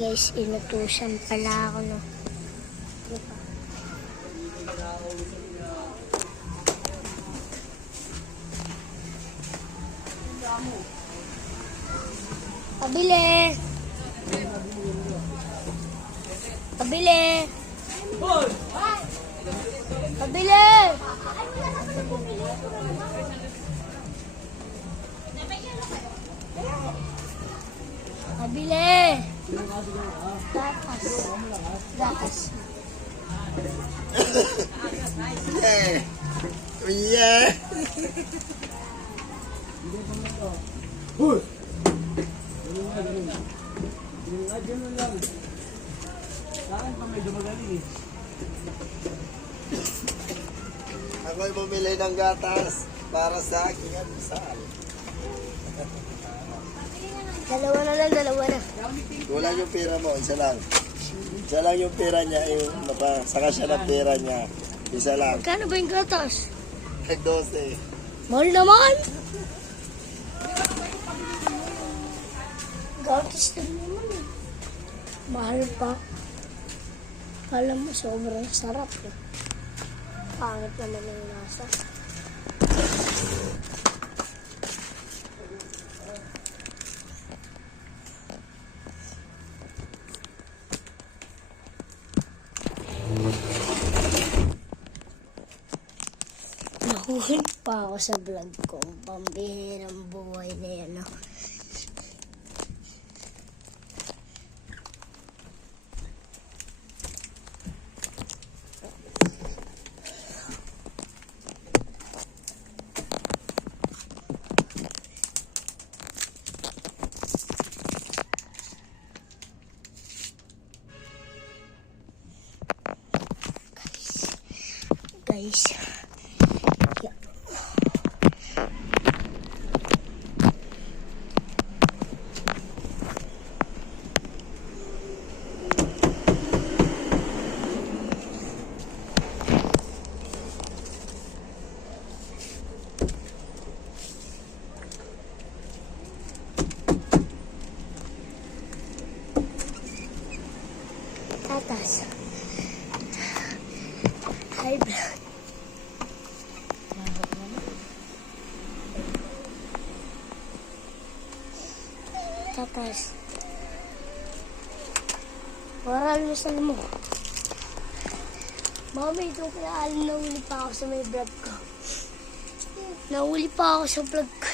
Guys, inutusan pala ako, no? Pabili! Pabili! Pabili! Pabili! Gatas. Gatas. Yeah. Yeah. Ako'y bumili ng gatas para sa aking almusal. Dalawa na lang, dalawa na. Kulang yung pera mo, isa lang. Isa lang yung pera niya, yung saka siya ng pera niya. Isa lang. Magkano ba yung gatas? Nag-12. Mahal naman! Gatas din naman eh. Mahal pa. Alam mo, sobrang sarap eh. Pangit naman yung nasa. Nahuhuli pa ako sa vlog ko. Pambihirang buhay na yan. No? Guys. Yeah. Tatas. High blood. Tatas. Para alusan mo. Mami, itong pinaalam, nahuli pa ako sa may vlog ko. Nahuli pa ako sa vlog ko.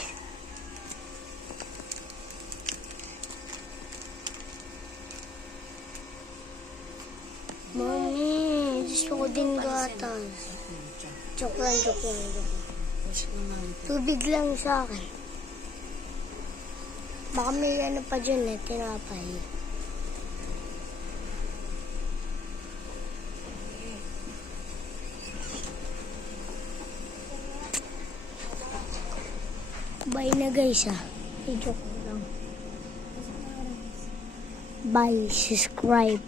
Mami, gusto ko din gatas. Joke lang, joke lang, joke lang. Tubig lang sa akin. Baka may ano pa dyan eh, tinapay. Bye na guys ah. Joke lang. Bye, subscribe.